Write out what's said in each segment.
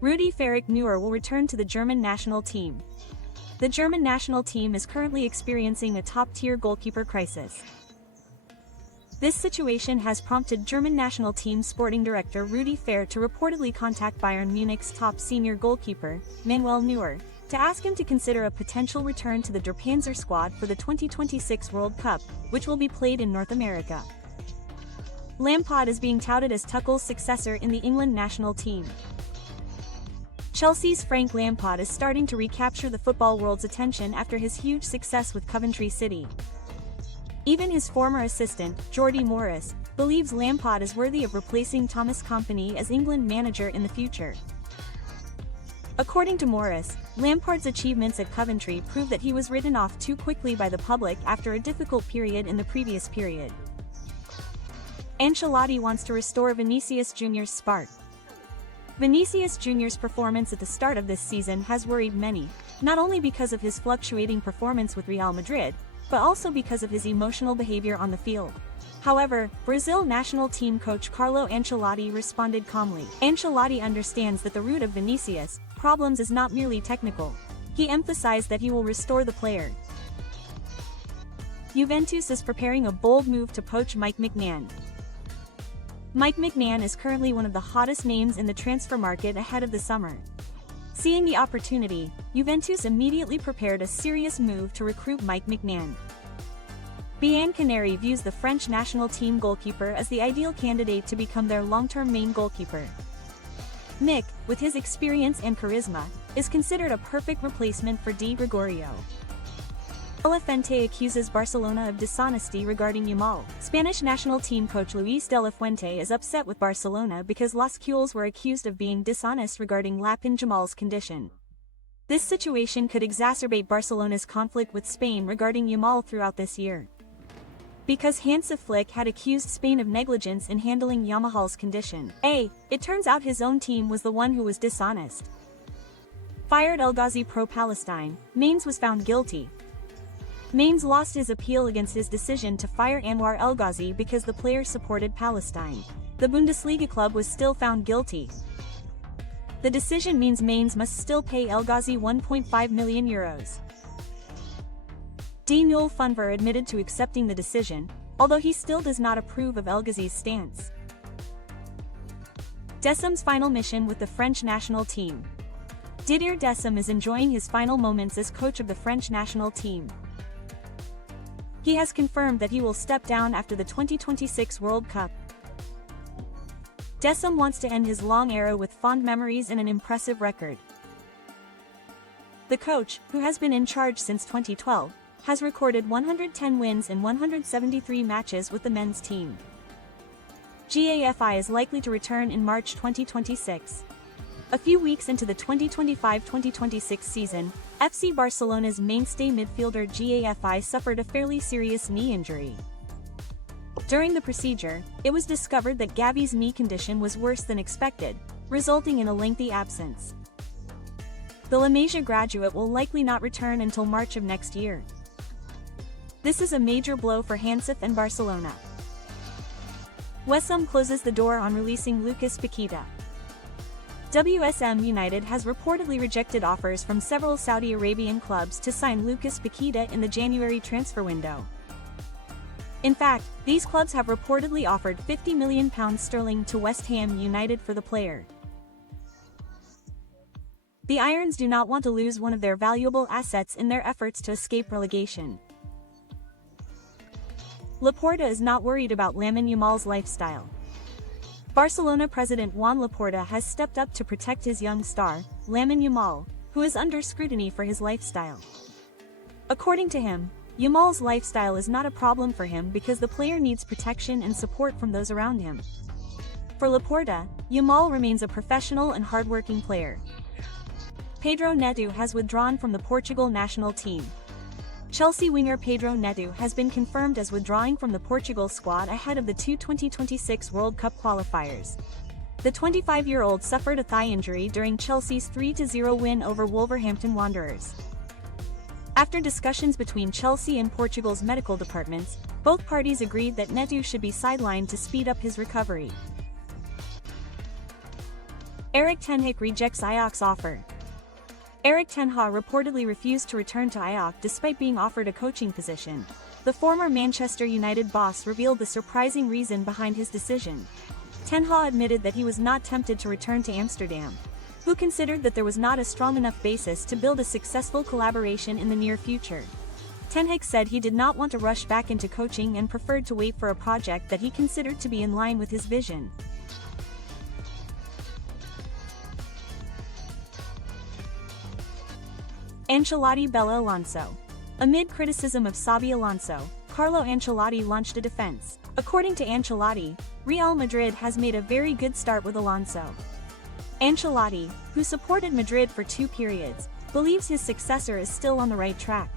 Rudi Neuer will return to the German national team. The German national team is currently experiencing a top-tier goalkeeper crisis. This situation has prompted German national team sporting director Rudi to reportedly contact Bayern Munich's top senior goalkeeper, Manuel Neuer, to ask him to consider a potential return to the Der Panzer squad for the 2026 World Cup, which will be played in North America. Lampard is being touted as Tuchel's successor in the England national team. Chelsea's Frank Lampard is starting to recapture the football world's attention after his huge success with Coventry City. Even his former assistant, Jordi Morris, believes Lampard is worthy of replacing Thomas Kompany as England manager in the future. According to Morris, Lampard's achievements at Coventry prove that he was written off too quickly by the public after a difficult period in the previous period. Ancelotti wants to restore Vinicius Jr.'s spark. Vinicius Jr.'s performance at the start of this season has worried many, not only because of his fluctuating performance with Real Madrid, but also because of his emotional behavior on the field. However, Brazil national team coach Carlo Ancelotti responded calmly. Ancelotti understands that the root of Vinicius' problems is not merely technical. He emphasized that he will restore the player. Juventus is preparing a bold move to poach Mike Maignan. Mike Maignan is currently one of the hottest names in the transfer market ahead of the summer. Seeing the opportunity, Juventus immediately prepared a serious move to recruit Mike Maignan. Bianconeri views the French national team goalkeeper as the ideal candidate to become their long-term main goalkeeper. Mick, with his experience and charisma, is considered a perfect replacement for Di Gregorio. De La Fuente accuses Barcelona of dishonesty regarding Yamal. Spanish national team coach Luis de la Fuente is upset with Barcelona because Los Cules were accused of being dishonest regarding Lapin Jamal's condition. This situation could exacerbate Barcelona's conflict with Spain regarding Yamal throughout this year. Because Hansi Flick had accused Spain of negligence in handling Yamal's condition. It turns out his own team was the one who was dishonest. Fired El Ghazi pro-Palestine, Mainz was found guilty. Mainz lost his appeal against his decision to fire Anwar El Ghazi because the player supported Palestine. The Bundesliga club was still found guilty. The decision means Mainz must still pay El Ghazi €1.5 million. D. Newell Funver admitted to accepting the decision, although he still does not approve of El Ghazi's stance. Dessam's final mission with the French national team. Didier Deschamps is enjoying his final moments as coach of the French national team. He has confirmed that he will step down after the 2026 World Cup. Deschamps wants to end his long era with fond memories and an impressive record. The coach, who has been in charge since 2012, has recorded 110 wins in 173 matches with the men's team. GAFI is likely to return in March 2026. A few weeks into the 2025-2026 season, FC Barcelona's mainstay midfielder GAFI suffered a fairly serious knee injury. During the procedure, it was discovered that Gavi's knee condition was worse than expected, resulting in a lengthy absence. The La Masia graduate will likely not return until March of next year. This is a major blow for Hansif and Barcelona. West Ham closes the door on releasing Lucas Paqueta. WSM United has reportedly rejected offers from several Saudi Arabian clubs to sign Lucas Paqueta in the January transfer window. In fact, these clubs have reportedly offered £50 million to West Ham United for the player. The Irons do not want to lose one of their valuable assets in their efforts to escape relegation. Laporta is not worried about Lamine Yamal's lifestyle. Barcelona president Juan Laporta has stepped up to protect his young star, Lamine Yamal, who is under scrutiny for his lifestyle. According to him, Yamal's lifestyle is not a problem for him because the player needs protection and support from those around him. For Laporta, Yamal remains a professional and hardworking player. Pedro Neto has withdrawn from the Portugal national team. Chelsea winger Pedro Neto has been confirmed as withdrawing from the Portugal squad ahead of the 2026 World Cup qualifiers. The 25-year-old suffered a thigh injury during Chelsea's 3-0 win over Wolverhampton Wanderers. After discussions between Chelsea and Portugal's medical departments, both parties agreed that Neto should be sidelined to speed up his recovery. Erik Ten Hag rejects Ajax offer. Erik Ten Hag reportedly refused to return to Ajax despite being offered a coaching position. The former Manchester United boss revealed the surprising reason behind his decision. Ten Hag admitted that he was not tempted to return to Amsterdam, who considered that there was not a strong enough basis to build a successful collaboration in the near future. Ten Hag said he did not want to rush back into coaching and preferred to wait for a project that he considered to be in line with his vision. Ancelotti Bella Alonso. Amid criticism of Xabi Alonso, Carlo Ancelotti launched a defense. According to Ancelotti, Real Madrid has made a very good start with Alonso. Ancelotti, who supported Madrid for 2 periods, believes his successor is still on the right track.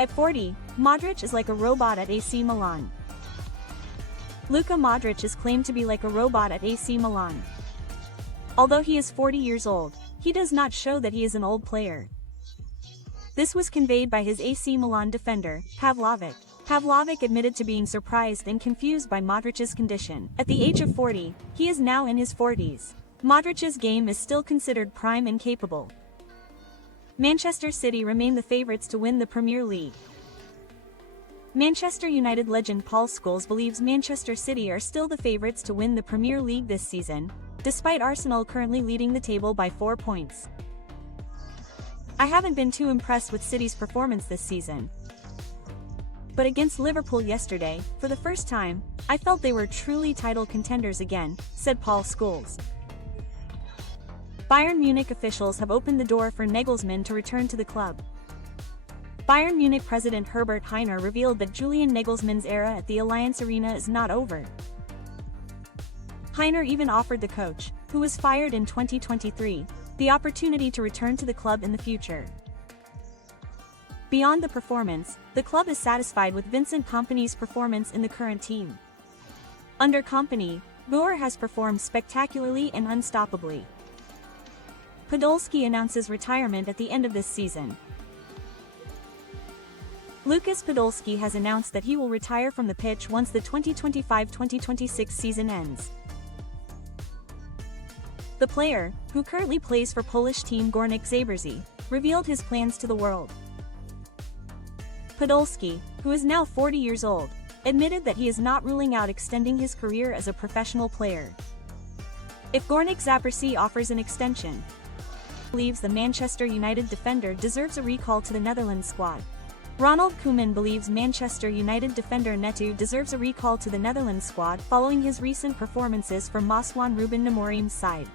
At 40, Modric is like a robot at AC Milan. Luka Modric is claimed to be like a robot at AC Milan. Although he is 40 years old, he does not show that he is an old player. This was conveyed by his AC Milan defender, Pavlovic. Pavlovic admitted to being surprised and confused by Modric's condition. At the age of 40, he is now in his 40s. Modric's game is still considered prime and capable. Manchester City remain the favourites to win the Premier League. Manchester United legend Paul Scholes believes Manchester City are still the favourites to win the Premier League this season, despite Arsenal currently leading the table by 4 points. I haven't been too impressed with City's performance this season. But against Liverpool yesterday, for the first time, I felt they were truly title contenders again, said Paul Scholes. Bayern Munich officials have opened the door for Nagelsmann to return to the club. Bayern Munich president Herbert Heiner revealed that Julian Nagelsmann's era at the Allianz Arena is not over. Heiner even offered the coach, who was fired in 2023, the opportunity to return to the club in the future. Beyond the performance, the club is satisfied with Vincent Kompany's performance in the current team. Under Kompany, Boer has performed spectacularly and unstoppably. Podolski announces retirement at the end of this season. Lukas Podolski has announced that he will retire from the pitch once the 2025-2026 season ends. The player, who currently plays for Polish team Górnik Zabrze, revealed his plans to the world. Podolski, who is now 40 years old, admitted that he is not ruling out extending his career as a professional player. If Górnik Zabrze offers an extension, he believes the Manchester United defender deserves a recall to the Netherlands squad. Ronald Koeman believes Manchester United defender Neto deserves a recall to the Netherlands squad following his recent performances for Moswan Ruben Amorim's side.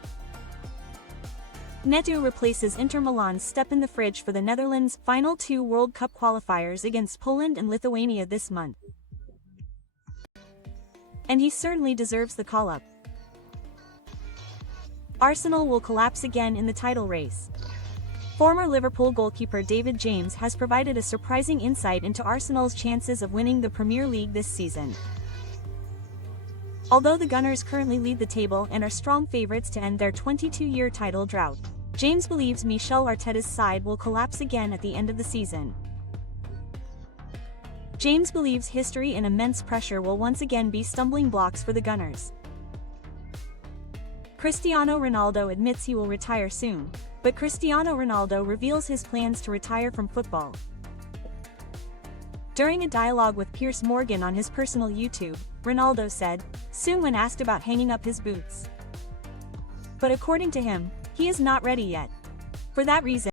Neto replaces Inter Milan's step in the fridge for the Netherlands' final 2 World Cup qualifiers against Poland and Lithuania this month. And he certainly deserves the call-up. Arsenal will collapse again in the title race. Former Liverpool goalkeeper David James has provided a surprising insight into Arsenal's chances of winning the Premier League this season. Although the Gunners currently lead the table and are strong favourites to end their 22-year title drought, James believes Mikel Arteta's side will collapse again at the end of the season. James believes history and immense pressure will once again be stumbling blocks for the Gunners. Cristiano Ronaldo admits he will retire soon, but Cristiano Ronaldo reveals his plans to retire from football. During a dialogue with Piers Morgan on his personal YouTube, Ronaldo said, soon when asked about hanging up his boots. But according to him, he is not ready yet. For that reason,